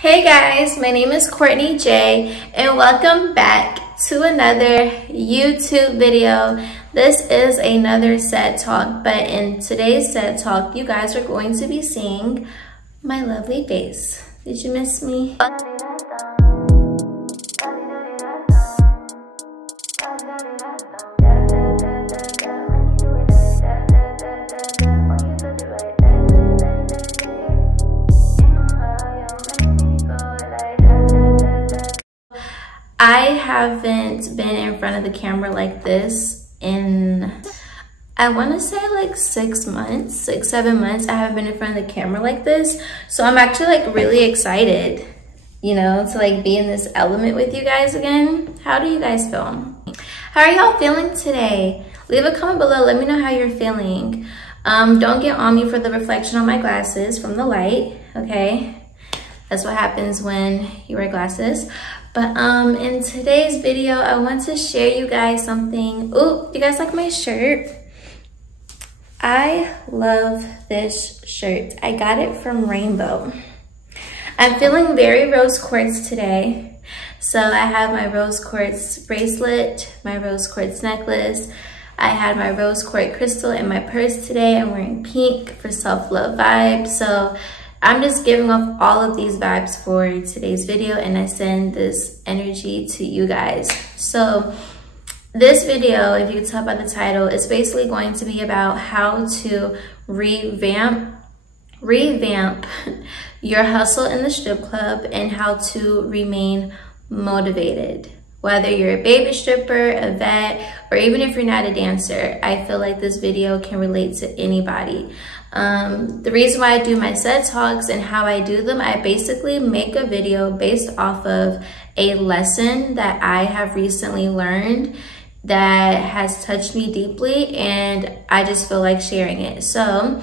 Hey guys, my name is Courtney Jay and welcome back to another YouTube video. This is another set talk, but in today's set talk, you guys are going to be seeing my lovely face. Did you miss me? I haven't been in front of the camera like this in, I want to say like 6 months, 7 months. I haven't been in front of the camera like this. So I'm actually like really excited, you know, to like be in this element with you guys again. How do you guys feel? How are y'all feeling today? Leave a comment below. Let me know how you're feeling. Don't get on me for the reflection on my glasses from the light, okay? That's what happens when you wear glasses. But in today's video, I want to share you guys something. Ooh, you guys like my shirt? I love this shirt. I got it from Rainbow. I'm feeling very rose quartz today. So I have my rose quartz bracelet, my rose quartz necklace. I had my rose quartz crystal in my purse today. I'm wearing pink for self-love vibes. So I'm just giving off all of these vibes for today's video, and I send this energy to you guys. So this video, if you can tell by the title, is basically going to be about how to revamp your hustle in the strip club and how to remain motivated. Whether you're a baby stripper, a vet, or even if you're not a dancer, I feel like this video can relate to anybody. The reason why I do my set talks and how I do them, I basically make a video based off of a lesson that I have recently learned that has touched me deeply, and I just feel like sharing it. So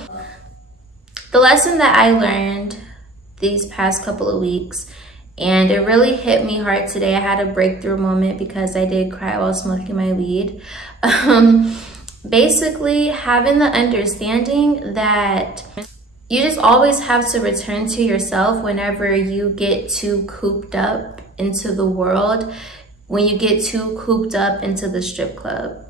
the lesson that I learned these past couple of weeks, and it really hit me hard today. I had a breakthrough moment because I did cry while smoking my weed. Basically, having the understanding that you just always have to return to yourself whenever you get too cooped up into the world, when you get too cooped up into the strip club.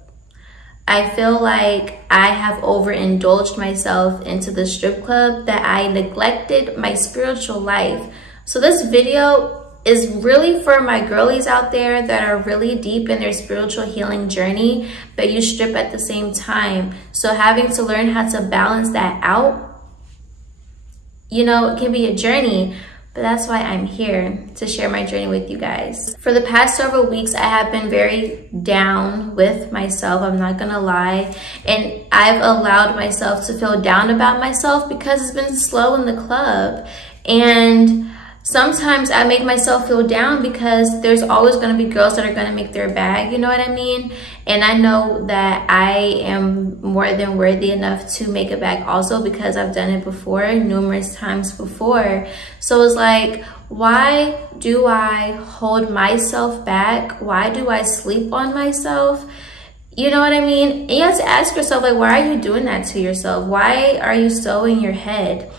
I feel like I have overindulged myself into the strip club, that I neglected my spiritual life. So this video is really for my girlies out there that are really deep in their spiritual healing journey, but you strip at the same time. So having to learn how to balance that out, you know, it can be a journey, but that's why I'm here to share my journey with you guys. For the past several weeks, I have been very down with myself, I'm not gonna lie. And I've allowed myself to feel down about myself because it's been slow in the club. And sometimes I make myself feel down because there's always going to be girls that are going to make their bag, you know what I mean? And I know that I am more than worthy enough to make a bag also, because I've done it before, numerous times before. So it's like, why do I hold myself back? Why do I sleep on myself? You know what I mean? And you have to ask yourself, like, why are you doing that to yourself? Why are you so in your head?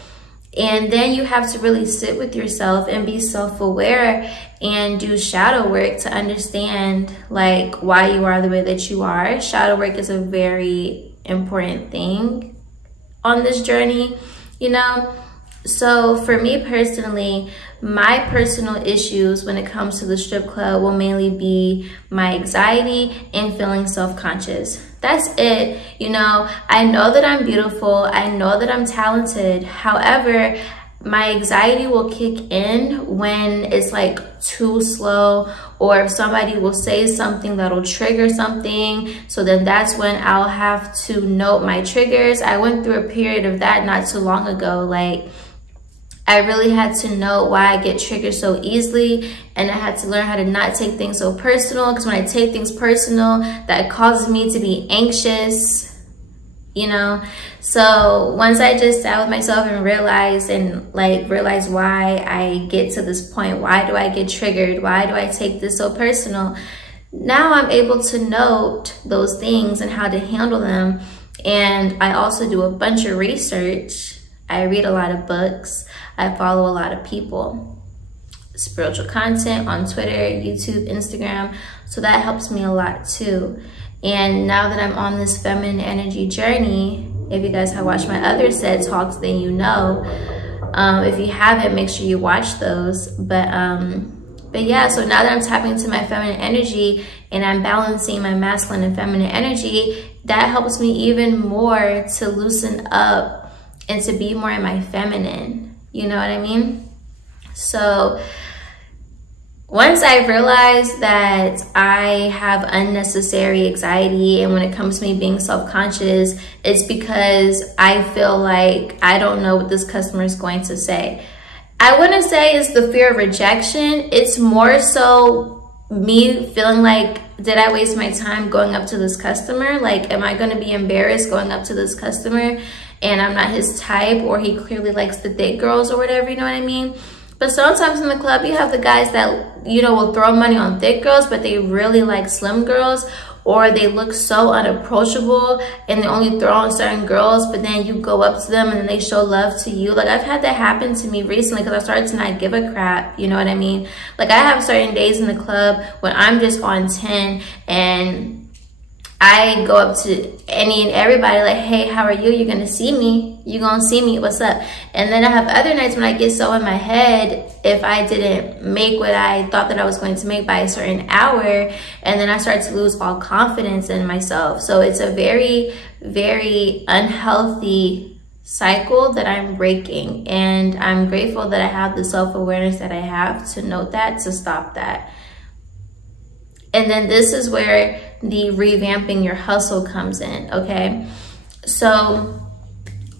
And then you have to really sit with yourself and be self-aware and do shadow work to understand like why you are the way that you are. Shadow work is a very important thing on this journey, you know? So for me personally, my personal issues when it comes to the strip club will mainly be my anxiety and feeling self-conscious. That's it. You know, I know that I'm beautiful. I know that I'm talented. However, my anxiety will kick in when it's like too slow, or if somebody will say something that'll trigger something. So then that's when I'll have to note my triggers. I went through a period of that not too long ago. Like, I really had to know why I get triggered so easily, and I had to learn how to not take things so personal, because when I take things personal, that causes me to be anxious, you know? So once I just sat with myself and realized why I get to this point, why do I get triggered? Why do I take this so personal? Now I'm able to note those things and how to handle them. And I also do a bunch of research. I read a lot of books. I follow a lot of people. spiritual content on Twitter, YouTube, Instagram. So that helps me a lot too. And now that I'm on this feminine energy journey, if you guys have watched my other TED Talks, then you know. If you haven't, make sure you watch those. But yeah, so now that I'm tapping into my feminine energy and I'm balancing my masculine and feminine energy, that helps me even more to loosen up and to be more in my feminine. You know what I mean? So once I realized that I have unnecessary anxiety, and when it comes to me being self-conscious, it's because I feel like I don't know what this customer is going to say. I wouldn't say it's the fear of rejection. It's more so me feeling like, did I waste my time going up to this customer? Like, am I going to be embarrassed going up to this customer and I'm not his type, or he clearly likes the thick girls or whatever, you know what I mean? But sometimes in the club, you have the guys that, you know, will throw money on thick girls, but they really like slim girls, or they look so unapproachable and they only throw on certain girls, but then you go up to them and then they show love to you. Like, I've had that happen to me recently because I started to not give a crap, you know what I mean? Like, I have certain days in the club when I'm just on 10 and I go up to any and everybody like, hey, how are you? You're gonna see me. You're gonna see me. What's up? And then I have other nights when I get so in my head, if I didn't make what I thought that I was going to make by a certain hour, and then I start to lose all confidence in myself. So it's a very, very unhealthy cycle that I'm breaking. And I'm grateful that I have the self-awareness that I have to note that, to stop that. And then this is where the revamping your hustle comes in, okay? So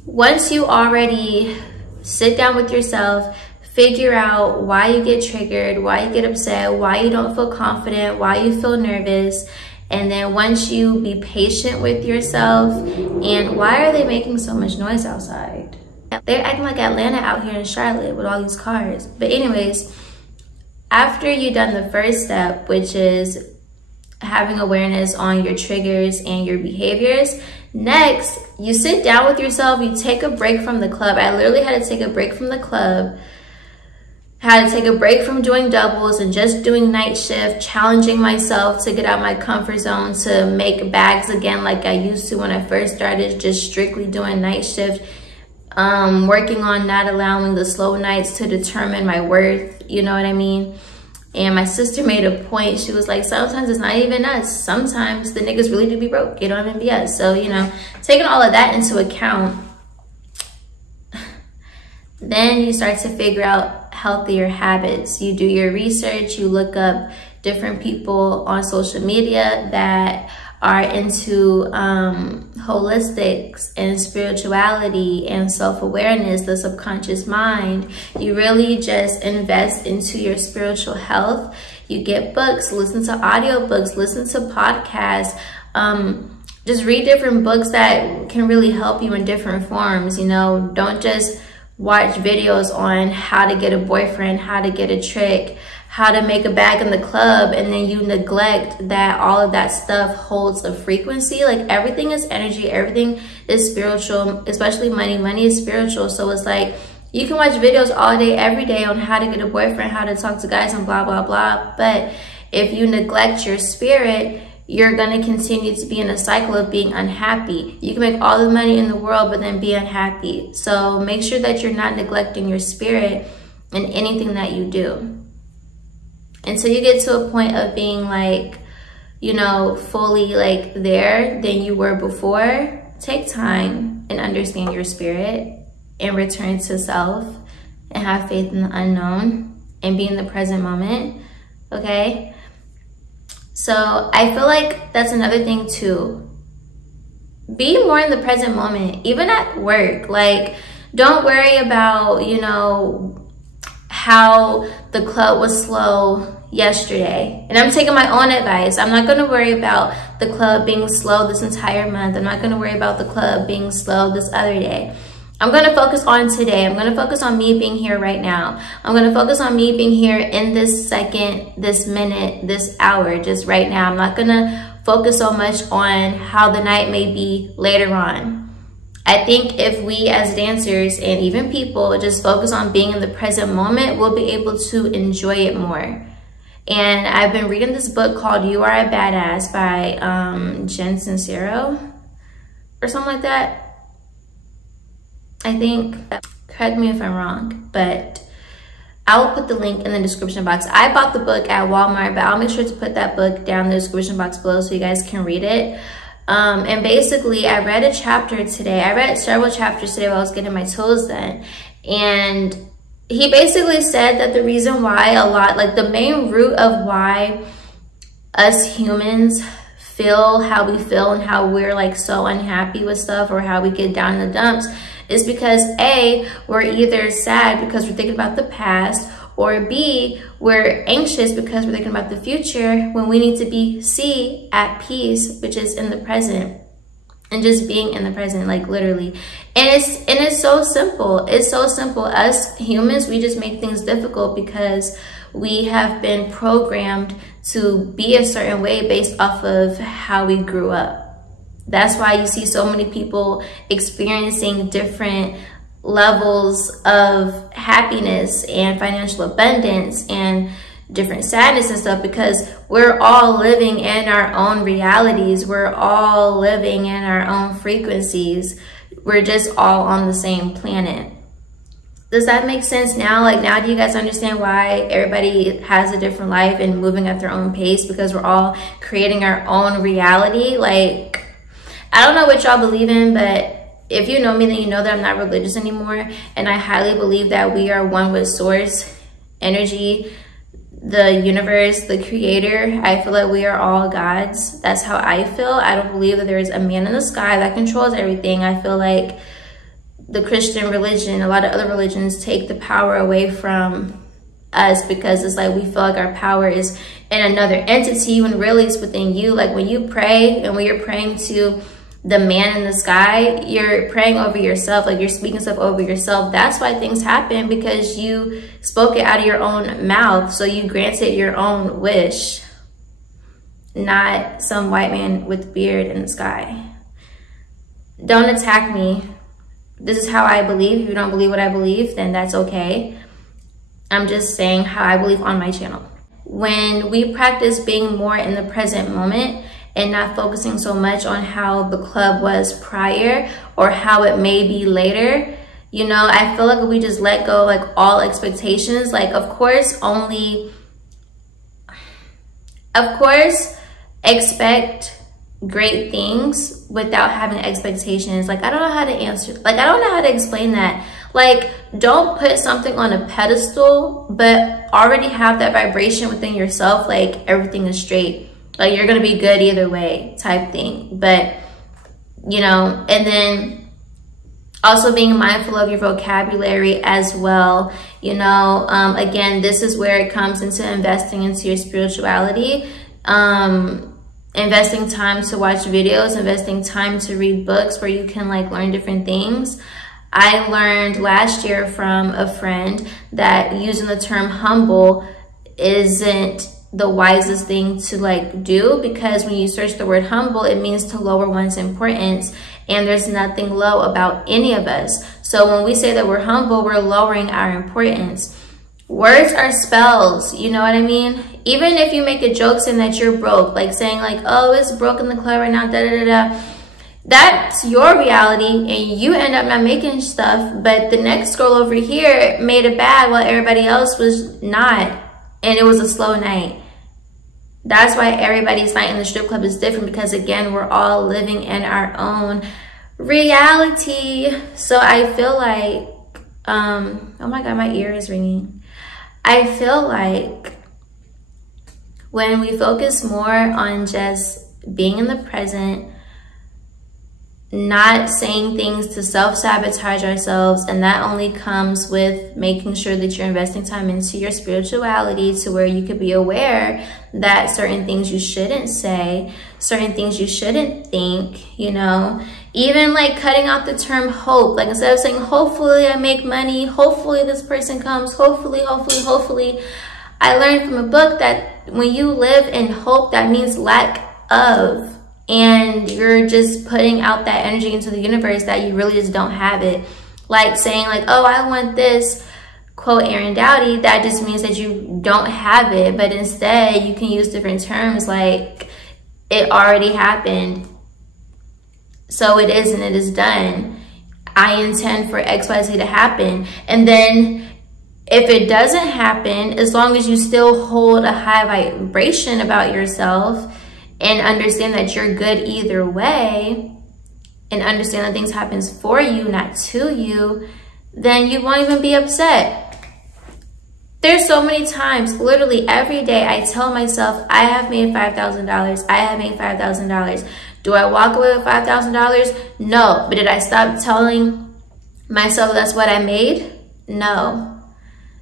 once you already sit down with yourself, figure out why you get triggered, why you get upset, why you don't feel confident, why you feel nervous, and then once you be patient with yourself, and why are they making so much noise outside? They're acting like Atlanta out here in Charlotte with all these cars. But anyways, after you've done the first step, which is having awareness on your triggers and your behaviors, next, you sit down with yourself, you take a break from the club. I literally had to take a break from the club, had to take a break from doing doubles and just doing night shift, challenging myself to get out my comfort zone, to make bags again like I used to when I first started, just strictly doing night shift, working on not allowing the slow nights to determine my worth, you know what I mean? And my sister made a point. She was like, sometimes it's not even us. Sometimes the niggas really do be broke. You know what I mean? BS. So, you know, taking all of that into account, then you start to figure out healthier habits. You do your research. You look up different people on social media that are into holistics and spirituality and self-awareness, the subconscious mind. You really just invest into your spiritual health. You get books, listen to audiobooks, listen to podcasts, just read different books that can really help you in different forms. You know, don't just watch videos on how to get a boyfriend, how to get a trick, how to make a bag in the club, and then you neglect that all of that stuff holds a frequency. Like, everything is energy, everything is spiritual, especially money. Money is spiritual. So it's like, you can watch videos all day, every day on how to get a boyfriend, how to talk to guys, and blah, blah, blah. But if you neglect your spirit, you're going to continue to be in a cycle of being unhappy. You can make all the money in the world, but then be unhappy. So make sure that you're not neglecting your spirit in anything that you do. Until you get to a point of being like, you know, fully like there than you were before, take time and understand your spirit and return to self and have faith in the unknown and be in the present moment, okay? So I feel like that's another thing too. Be more in the present moment, even at work. Like, don't worry about, you know, how the club was slow yesterday. And I'm taking my own advice. I'm not going to worry about the club being slow this entire month. I'm not going to worry about the club being slow this other day. I'm going to focus on today. I'm going to focus on me being here right now. I'm going to focus on me being here in this second, this minute, this hour, just right now. I'm not going to focus so much on how the night may be later on. I think if we as dancers and even people just focus on being in the present moment, we'll be able to enjoy it more. And I've been reading this book called You Are a Badass by Jen Sincero or something like that. I think, correct me if I'm wrong, but I will put the link in the description box. I bought the book at Walmart, but I'll make sure to put that book down in the description box below so you guys can read it. And basically, I read a chapter today. I read several chapters today while I was getting my toes done. And he basically said that the reason why the main root of why us humans feel how we feel and how we're like so unhappy with stuff, or how we get down in the dumps, is because A, we're either sad because we're thinking about the past, or B, we're anxious because we're thinking about the future, when we need to be C, at peace, which is in the present. And just being in the present, like literally. And it's so simple. It's so simple. Us humans, we just make things difficult because we have been programmed to be a certain way based off of how we grew up. That's why you see so many people experiencing different levels of happiness and financial abundance and different sadness and stuff, because we're all living in our own realities. We're all living in our own frequencies. We're just all on the same planet. Does that make sense now? Like, now do you guys understand why everybody has a different life and moving at their own pace? Because we're all creating our own reality. Like, I don't know what y'all believe in, but if you know me, then you know that I'm not religious anymore. And I highly believe that we are one with source, energy, the universe, the creator. I feel like we are all gods. That's how I feel. I don't believe that there is a man in the sky that controls everything. I feel like the Christian religion, a lot of other religions, take the power away from us, because it's like we feel like our power is in another entity, when really it's within you. Like when you pray and when you're praying to the man in the sky, you're praying over yourself, like you're speaking stuff over yourself. That's why things happen, because you spoke it out of your own mouth. So you granted your own wish, not some white man with beard in the sky. Don't attack me. This is how I believe. If you don't believe what I believe, then that's okay. I'm just saying how I believe on my channel. When we practice being more in the present moment and not focusing so much on how the club was prior or how it may be later, you know, I feel like if we just let go, like all expectations, like of course expect great things without having expectations. Like, I don't know how to answer, like, I don't know how to explain that. Like, don't put something on a pedestal, but already have that vibration within yourself, like everything is straight. Like, you're going to be good either way type thing. But, you know, and then also being mindful of your vocabulary as well. You know, again, this is where it comes into investing into your spirituality. Investing time to watch videos, investing time to read books where you can like learn different things. I learned last year from a friend that using the term humble isn't the wisest thing to like do, because when you search the word humble, it means to lower one's importance, and there's nothing low about any of us. So when we say that we're humble, we're lowering our importance. Words are spells, you know what I mean? Even if you make a joke saying that you're broke, like saying like, oh, it's broke in the club right now, da-da-da-da. That's your reality, and you end up not making stuff, but the next girl over here made a bag while everybody else was not, and it was a slow night. That's why everybody's night in the strip club is different, because again, we're all living in our own reality. So I feel like, oh my God, my ear is ringing. I feel like when we focus more on just being in the present, not saying things to self-sabotage ourselves, and that only comes with making sure that you're investing time into your spirituality, to where you could be aware that certain things you shouldn't say, certain things you shouldn't think, you know. Even like cutting out the term hope, like instead of saying hopefully I make money, hopefully this person comes, hopefully. I learned from a book that when you live in hope, that means lack of and you're just putting out that energy into the universe that you really just don't have it. Like saying like, oh, I want this, quote Aaron Doughty, that just means that you don't have it. But instead you can use different terms like, it already happened, so it is and it is done. I intend for XYZ to happen. And then if it doesn't happen, as long as you still hold a high vibration about yourself and understand that you're good either way, and understand that things happens for you, not to you, then you won't even be upset. There's so many times, literally every day, I tell myself, I have made $5,000. I have made $5,000. Do I walk away with $5,000? No. But did I stop telling myself that's what I made? No.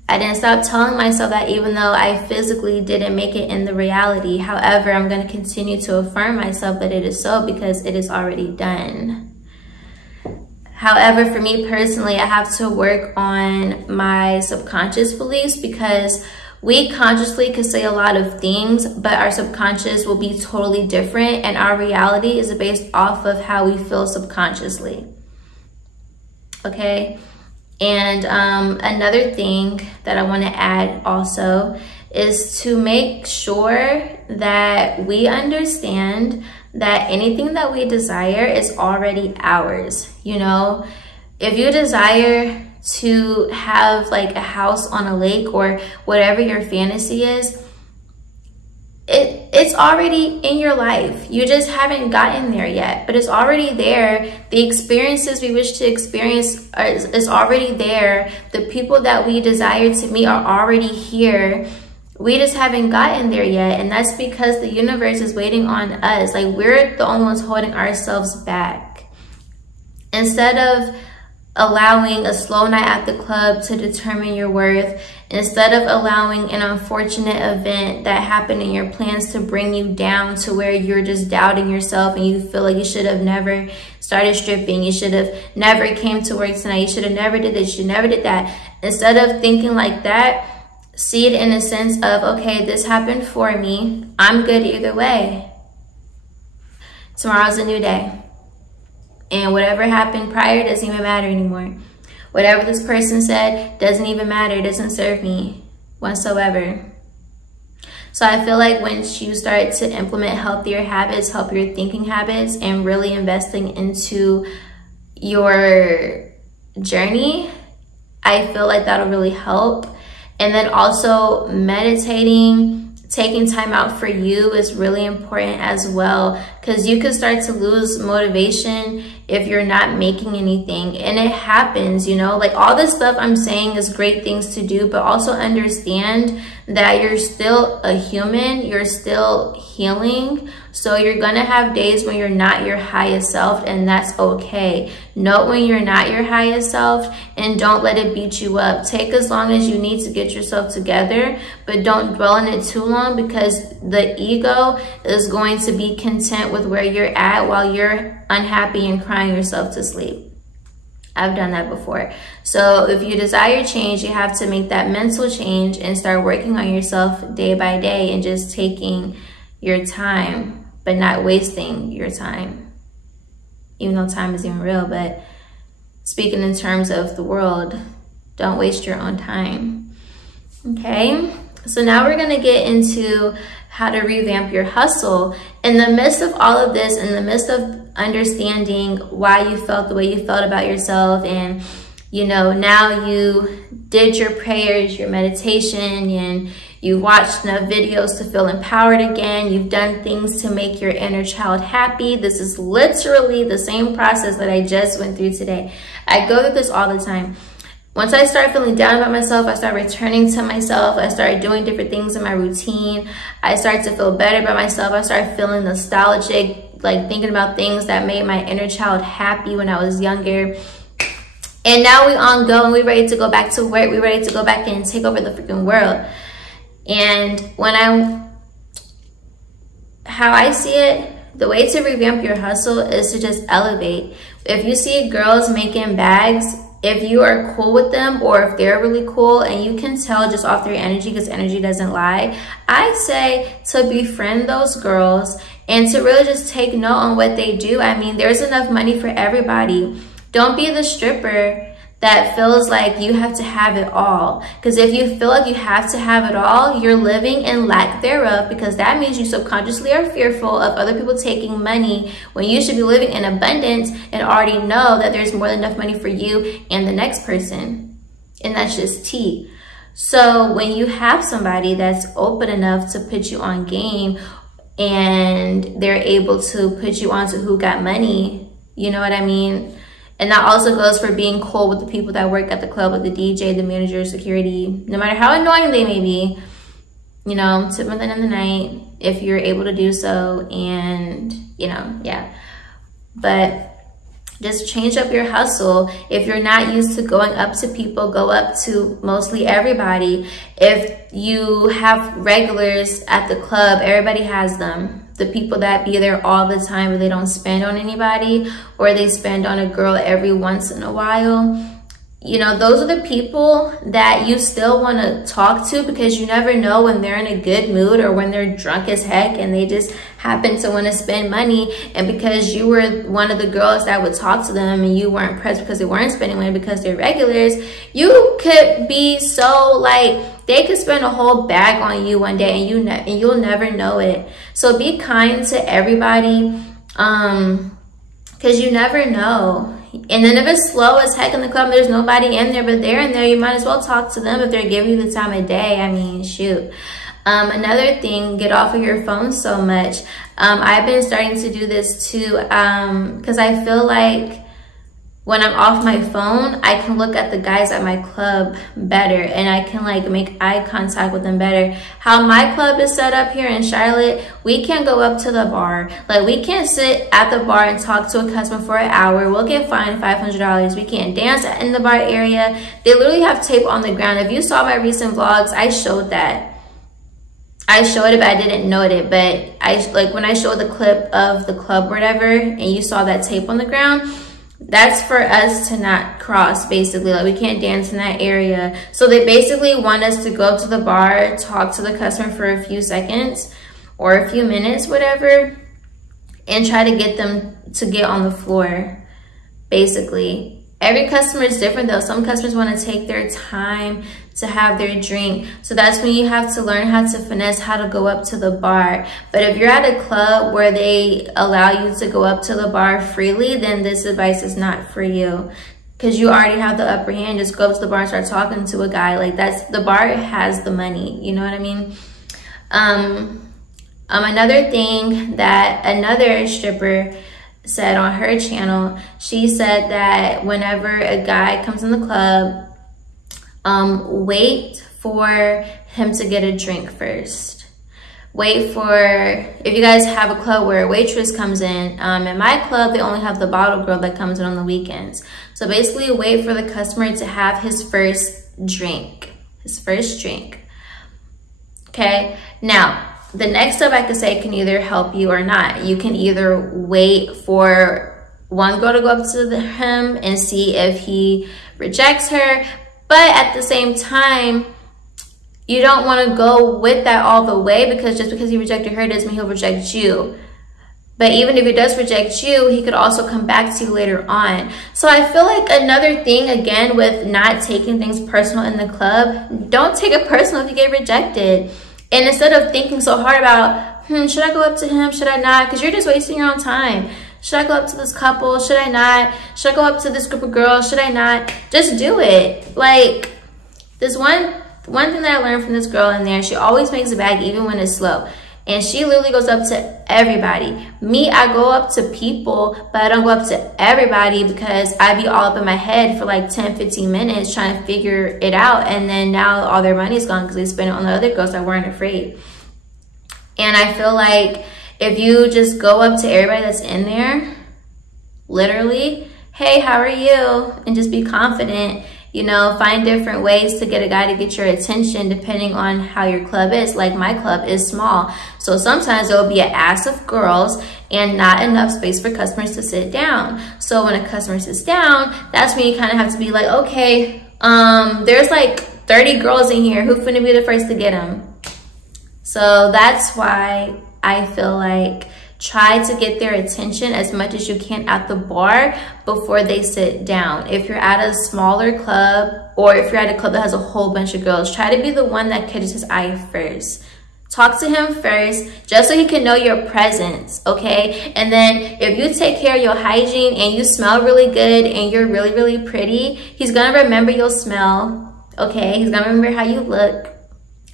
I didn't stop telling myself that, even though I physically didn't make it in the reality. However, I'm going to continue to affirm myself that it is so, because it is already done. However, for me personally, I have to work on my subconscious beliefs, because we consciously could say a lot of things, but our subconscious will be totally different, and our reality is based off of how we feel subconsciously. Okay? And another thing that I want to add also is to make sure that we understand that anything that we desire is already ours. You know, if you desire to have like a house on a lake or whatever your fantasy is, it's already in your life. You just haven't gotten there yet, but it's already there. The experiences we wish to experience is already there. The people that we desire to meet are already here. We just haven't gotten there yet, and that's because the universe is waiting on us. Like, we're the only ones holding ourselves back. Instead of allowing a slow night at the club to determine your worth, instead of allowing an unfortunate event that happened in your plans to bring you down to where you're just doubting yourself and you feel like you should have never started stripping, you should have never came to work tonight, you should have never did this, you never did that. Instead of thinking like that, see it in a sense of, okay, this happened for me, I'm good either way. Tomorrow's a new day. And whatever happened prior doesn't even matter anymore. Whatever this person said doesn't even matter. It doesn't serve me whatsoever. So I feel like once you start to implement healthier habits, healthier thinking habits, and really investing into your journey, I feel like that'll really help. And then also meditating, taking time out for you is really important as well, because you could start to lose motivation if you're not making anything. And it happens, you know, like all this stuff I'm saying is great things to do, but also understand that you're still a human, you're still healing. So you're gonna have days when you're not your highest self, and that's okay. Know when you're not your highest self and don't let it beat you up. Take as long as you need to get yourself together, but don't dwell in it too long, because the ego is going to be content with where you're at while you're unhappy and crying yourself to sleep. I've done that before. So if you desire change, you have to make that mental change and start working on yourself day by day, and just taking your time, but not wasting your time. Even though time is even real, but speaking in terms of the world, don't waste your own time. Okay, so now we're gonna get into how to revamp your hustle. In the midst of all of this, in the midst of understanding why you felt the way you felt about yourself, and you know, now you did your prayers, your meditation, and you watched enough videos to feel empowered again, you've done things to make your inner child happy. This is literally the same process that I just went through today. I go through this all the time. Once I start feeling down about myself, I start returning to myself, I start doing different things in my routine, I start to feel better about myself, I start feeling nostalgic, like thinking about things that made my inner child happy when I was younger. And now we on go, and we're ready to go back to work, we're ready to go back and take over the freaking world. And how I see it, the way to revamp your hustle is to just elevate. If you see girls making bags, if you are cool with them, or if they're really cool and you can tell just off their energy, because energy doesn't lie, I say to befriend those girls and to really just take note on what they do. I mean, there's enough money for everybody. Don't be the stripper that feels like you have to have it all. Because if you feel like you have to have it all, you're living in lack thereof, because that means you subconsciously are fearful of other people taking money when you should be living in abundance and already know that there's more than enough money for you and the next person. And that's just tea. So when you have somebody that's open enough to put you on game and they're able to put you on to who got money, you know what I mean? And that also goes for being cool with the people that work at the club, like the DJ, the manager, security, no matter how annoying they may be, you know, tip them at the end of the night if you're able to do so. And, you know, yeah. But just change up your hustle. If you're not used to going up to people, go up to mostly everybody. If you have regulars at the club, everybody has them. The people that be there all the time, but they don't spend on anybody, or they spend on a girl every once in a while. You know, those are the people that you still want to talk to, because you never know when they're in a good mood or when they're drunk as heck and they just happen to want to spend money. And because you were one of the girls that would talk to them and you weren't impressed because they weren't spending money because they're regulars, you could be so like, they could spend a whole bag on you one day and you'll never know it. So be kind to everybody, because you never know. And then if it's slow as heck in the club, there's nobody in there, but they're in there, you might as well talk to them if they're giving you the time of day. I mean, shoot. Another thing, get off of your phone so much. I've been starting to do this too, because I feel like when I'm off my phone, I can look at the guys at my club better, and I can like make eye contact with them better. How my club is set up here in Charlotte, we can't go up to the bar. Like, we can't sit at the bar and talk to a customer for an hour. We'll get fined $500. We can't dance in the bar area. They literally have tape on the ground. If you saw my recent vlogs, I showed that. I showed it, but I didn't note it. But like when I showed the clip of the club or whatever, and you saw that tape on the ground, that's for us to not cross, basically. Like, we can't dance in that area. So they basically want us to go up to the bar, talk to the customer for a few seconds or a few minutes, whatever, and try to get them to get on the floor, basically. Every customer is different though. Some customers want to take their time to have their drink. So that's when you have to learn how to finesse how to go up to the bar. But if you're at a club where they allow you to go up to the bar freely, then this advice is not for you, because you already have the upper hand. Just go up to the bar and start talking to a guy. Like, that's, the bar has the money, you know what I mean? Another thing that another stripper said on her channel, she said that whenever a guy comes in the club, wait for him to get a drink first. Wait for, if you guys have a club where a waitress comes in, in my club, they only have the bottle girl that comes in on the weekends. So basically, wait for the customer to have his first drink. Okay, now, the next step I could say can either help you or not. You can either wait for one girl to go up to him and see if he rejects her, but at the same time, you don't want to go with that all the way, because just because he rejected her doesn't mean he'll reject you. But even if he does reject you, he could also come back to you later on. So I feel like another thing, again, with not taking things personal in the club, don't take it personal if you get rejected. And instead of thinking so hard about, should I go up to him? Should I not? Because you're just wasting your own time. Should I go up to this couple? Should I not? Should I go up to this group of girls? Should I not? Just do it. Like, this one thing that I learned from this girl in there, she always makes a bag even when it's slow. And she literally goes up to everybody. Me, I go up to people, but I don't go up to everybody, because I be all up in my head for like 10-15 minutes trying to figure it out. And then now all their money's gone because they spent it on the other girls that weren't afraid. And I feel like if you just go up to everybody that's in there, literally, hey, how are you? And just be confident. You know, find different ways to get a guy to get your attention depending on how your club is. Like, my club is small, so sometimes there will be an ass of girls and not enough space for customers to sit down. So when a customer sits down, that's when you kind of have to be like, okay, there's like 30 girls in here. Who's finna be the first to get them? So that's why I feel like Try to get their attention as much as you can at the bar before they sit down. If you're at a smaller club, or if you're at a club that has a whole bunch of girls, try to be the one that catches his eye first. Talk to him first, just so he can know your presence, okay? And then if you take care of your hygiene and you smell really good and you're really, really pretty, he's gonna remember your smell, okay? He's gonna remember how you look.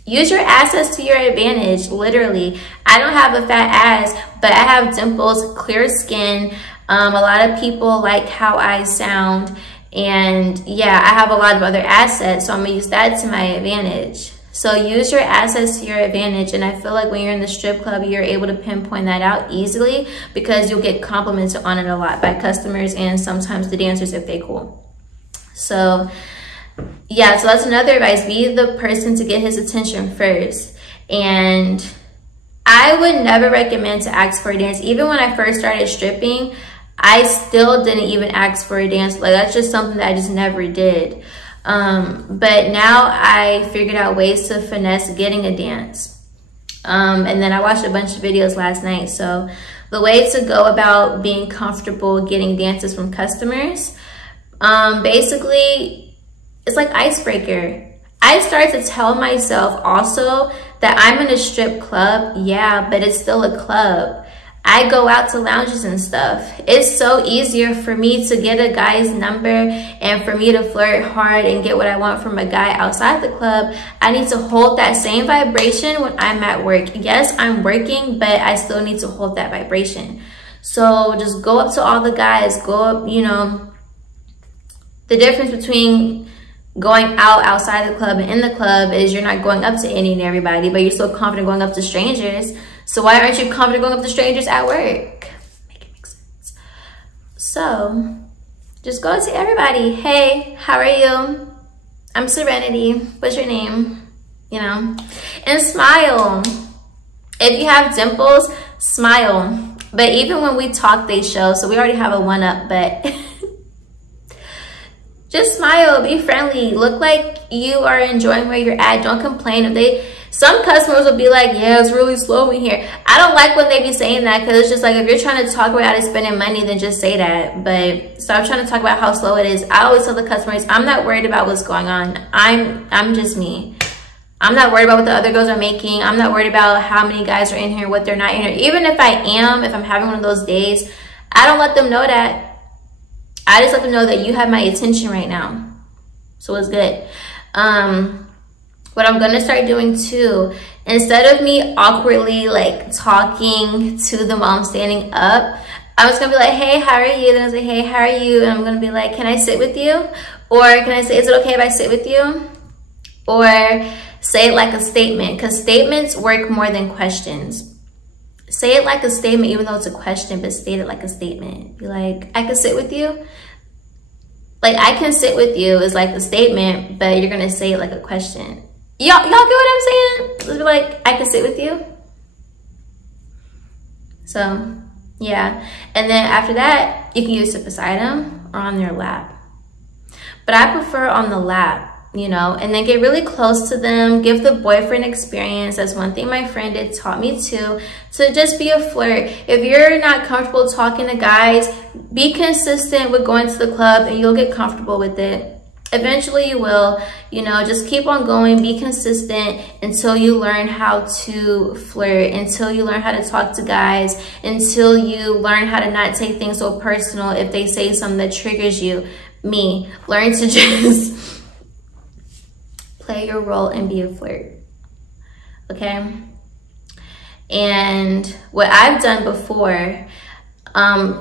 Use your assets to your advantage, literally. I don't have a fat ass, but I have dimples, clear skin. A lot of people like how I sound. And yeah, I have a lot of other assets, so I'm gonna use that to my advantage. So use your assets to your advantage. And I feel like when you're in the strip club, you're able to pinpoint that out easily because you'll get complimented on it a lot by customers and sometimes the dancers if they cool. So yeah, so that's another advice. Be the person to get his attention first. And I would never recommend to ask for a dance. Even when I first started stripping, I still didn't even ask for a dance. Like, that's just something that I just never did. But now I figured out ways to finesse getting a dance. And then I watched a bunch of videos last night. So the way to go about being comfortable getting dances from customers, basically, it's like icebreaker. I started to tell myself also that I'm in a strip club, yeah, but it's still a club. I go out to lounges and stuff. It's so easier for me to get a guy's number and for me to flirt hard and get what I want from a guy outside the club. I need to hold that same vibration when I'm at work. Yes, I'm working, but I still need to hold that vibration. So just go up to all the guys, go up, you know, the difference between going outside the club and in the club is you're not going up to any and everybody, but you're still confident going up to strangers. So why aren't you confident going up to strangers at work? Make it make sense. So just go to everybody. Hey, how are you? I'm Serenity. What's your name? You know, and smile. If you have dimples, smile. But even when we talk, they show. So we already have a 1-up, but just smile, be friendly, look like you are enjoying where you're at. Don't complain. Some customers will be like, yeah, it's really slow in here. I don't like when they be saying that, because it's just like, if you're trying to talk about how to spending money, then just say that. But stop trying to talk about how slow it is. I always tell the customers, I'm not worried about what's going on. I'm just me. I'm not worried about what the other girls are making. I'm not worried about how many guys are in here, what they're not in here. Even if I am, if I'm having one of those days, I don't let them know that. I just let them know that you have my attention right now. So it's good. What I'm gonna start doing too, instead of me awkwardly like talking to them while I'm standing up, I'm just gonna be like, hey, how are you? Then I say, hey, how are you? And I'm gonna be like, can I sit with you? Or can I say, is it okay if I sit with you? Or say it like a statement, because statements work more than questions. Say it like a statement, even though it's a question, but state it like a statement. Be like, I can sit with you. Like, I can sit with you is like a statement, but you're gonna say it like a question. Y'all get what I'm saying? Let's be like, I can sit with you. So, yeah. And then after that, you can use it beside them or on their lap. But I prefer on the lap. You know, and then get really close to them, give the boyfriend experience. That's one thing my friend did, taught me to just be a flirt. If you're not comfortable talking to guys, be consistent with going to the club and you'll get comfortable with it. Eventually you will, you know, just keep on going, be consistent until you learn how to flirt, until you learn how to talk to guys, until you learn how to not take things so personal if they say something that triggers you. Learn to just play your role and be a flirt, okay? And what I've done before,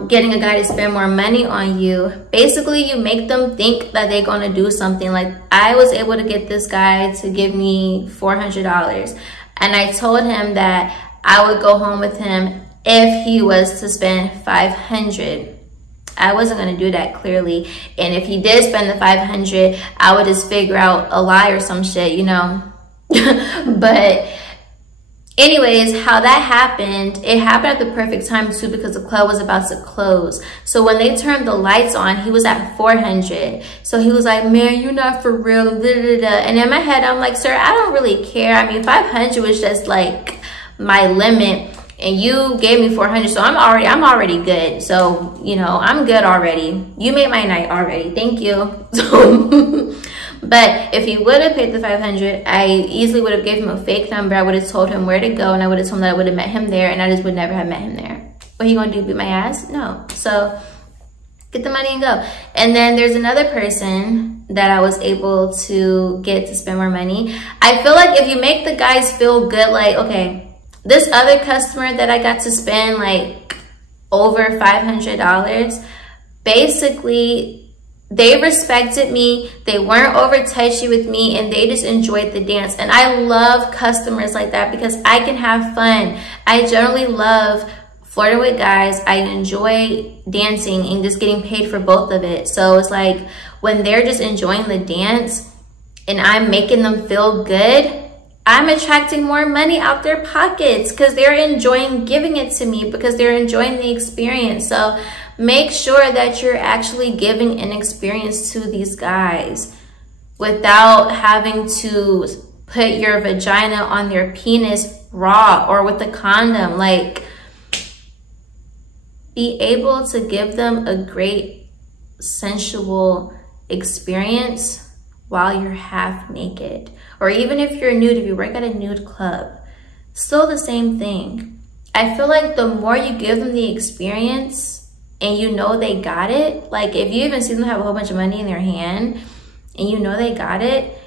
getting a guy to spend more money on you, basically you make them think that they're gonna do something. Like, I was able to get this guy to give me $400, and I told him that I would go home with him if he was to spend $500. I wasn't going to do that, clearly. And if he did spend the $500, I would just figure out a lie or some shit, you know. But anyways, how that happened, it happened at the perfect time too, because the club was about to close. So when they turned the lights on, he was at $400. So he was like, man, you're not for real. And in my head, I'm like, sir, I don't really care. I mean, $500 was just like my limit. and you gave me 400, so I'm already good. So, you know, I'm good already. You made my night already. Thank you. So, but if he would have paid the 500, I easily would have gave him a fake number. I would have told him where to go, and I would have told him that I would have met him there, and I just would never have met him there. What he gonna do, beat my ass? No. So get the money and go. And then there's another person that I was able to get to spend more money. I feel like if you make the guys feel good, like, okay, this other customer that I got to spend like over $500, basically they respected me, they weren't over touchy with me, and they just enjoyed the dance. And I love customers like that because I can have fun. I generally love flirting with guys. I enjoy dancing and just getting paid for both of it. So it's like when they're just enjoying the dance and I'm making them feel good, I'm attracting more money out their pockets because they're enjoying giving it to me, because they're enjoying the experience. So make sure that you're actually giving an experience to these guys without having to put your vagina on their penis raw or with a condom. Like, be able to give them a great sensual experience while you're half naked. Or even if you're nude, if you work at a nude club, still the same thing. I feel like the more you give them the experience and you know they got it, like if you even see them have a whole bunch of money in their hand and you know they got it,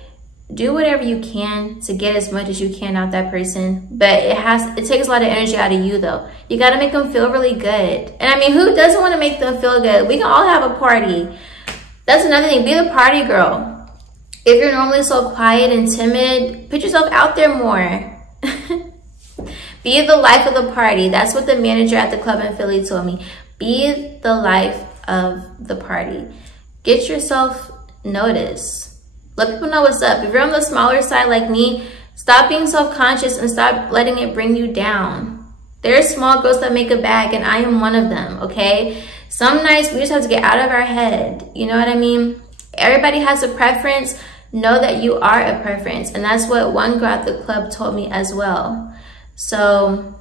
do whatever you can to get as much as you can out that person. But it takes a lot of energy out of you though. You got to make them feel really good. And I mean, who doesn't want to make them feel good? We can all have a party. That's another thing. Be the party girl. If you're normally so quiet and timid, put yourself out there more. Be the life of the party. That's what the manager at the club in Philly told me. Be the life of the party. Get yourself noticed. Let people know what's up. If you're on the smaller side like me, stop being self-conscious and stop letting it bring you down. There are small girls that make a bag, and I am one of them, okay? Some nights we just have to get out of our head. You know what I mean? Everybody has a preference. Know that you are a preference. And that's what one girl at the club told me as well. So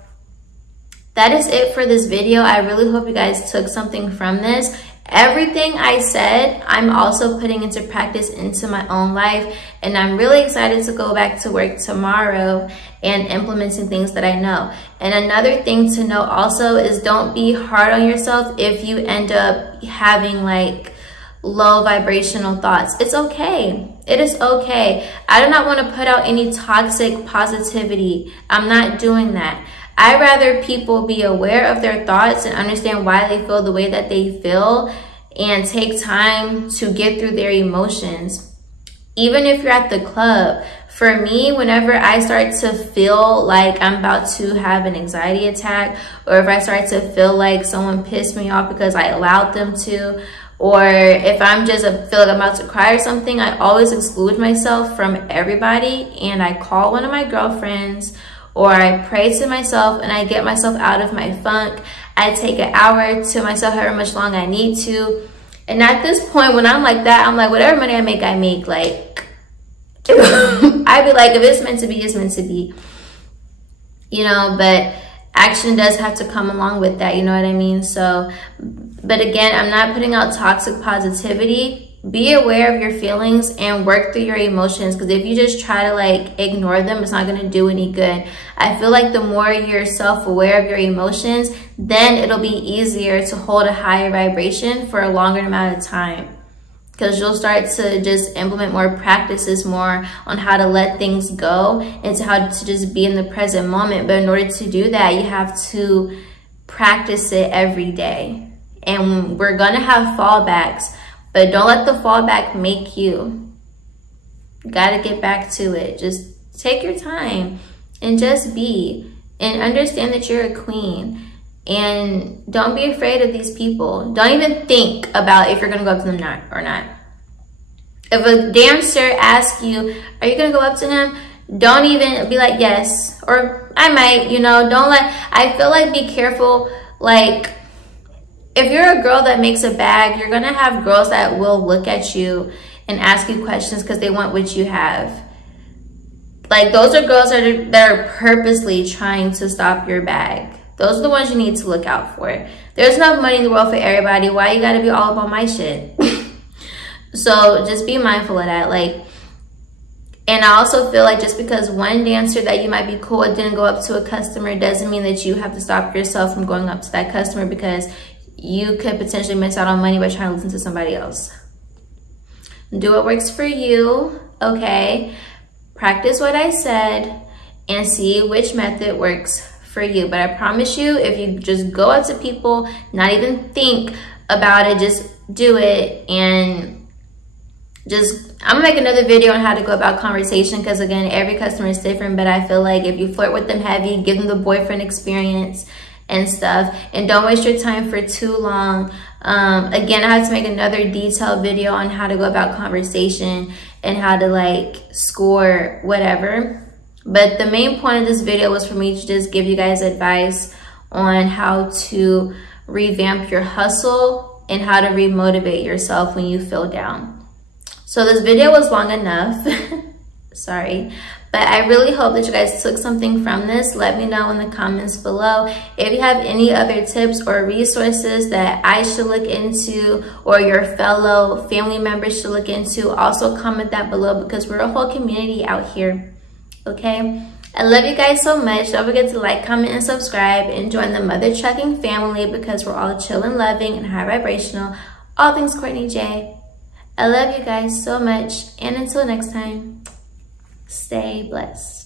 that is it for this video. I really hope you guys took something from this. Everything I said, I'm also putting into practice into my own life. And I'm really excited to go back to work tomorrow and implementing things that I know. And another thing to know also is don't be hard on yourself if you end up having like low vibrational thoughts. It's okay. It is okay. I do not want to put out any toxic positivity. I'm not doing that. I'd rather people be aware of their thoughts and understand why they feel the way that they feel and take time to get through their emotions. Even if you're at the club, for me, whenever I start to feel like I'm about to have an anxiety attack, or if I start to feel like someone pissed me off because I allowed them to, or if I'm just feel like I'm about to cry or something, I always exclude myself from everybody and I call one of my girlfriends, or I pray to myself and I get myself out of my funk. I take an hour to myself, however much long I need to. And at this point, when I'm like that, I'm like, whatever money I make. Like, I'd be like, if it's meant to be, it's meant to be. You know, but action does have to come along with that, you know what I mean? So, but again, I'm not putting out toxic positivity. Be aware of your feelings and work through your emotions, because if you just try to like ignore them, it's not going to do any good. I feel like the more you're self-aware of your emotions, then it'll be easier to hold a higher vibration for a longer amount of time, because you'll start to just implement more practices more on how to let things go and to how to just be in the present moment. But in order to do that, you have to practice it every day. And we're going to have fallbacks. But don't let the fallback make you. You gotta get back to it. Just take your time and just be. And understand that you're a queen. And don't be afraid of these people. Don't even think about if you're gonna go up to them or not. If a dancer asks you, are you gonna go up to him? Don't even be like, yes. Or I might, you know, don't let, I feel like be careful, like, if you're a girl that makes a bag, you're gonna have girls that will look at you and ask you questions because they want what you have. Like, those are girls that are purposely trying to stop your bag. Those are the ones you need to look out for. There's enough money in the world for everybody. Why you gotta be all about my shit? So just be mindful of that. Like, and I also feel like just because one dancer that you might be cool with didn't go up to a customer doesn't mean that you have to stop yourself from going up to that customer, because you could potentially miss out on money by trying to listen to somebody else. Do what works for you, okay? Practice what I said and see which method works for you. But I promise you, if you just go up to people, not even think about it, just do it. And I'm gonna make another video on how to go about conversation, because again, every customer is different. But I feel like if you flirt with them heavy, give them the boyfriend experience and stuff, and don't waste your time for too long. Again, I have to make another detailed video on how to go about conversation and how to like score whatever. But the main point of this video was for me to just give you guys advice on how to revamp your hustle and how to remotivate yourself when you feel down. So this video was long enough. Sorry. But I really hope that you guys took something from this. Let me know in the comments below. If you have any other tips or resources that I should look into, or your fellow family members should look into, also comment that below, because we're a whole community out here, okay? I love you guys so much. Don't forget to like, comment, and subscribe, and join the Mother Trucking family, because we're all chill and loving and high vibrational. All things Courtney Jay. I love you guys so much, and until next time, stay blessed.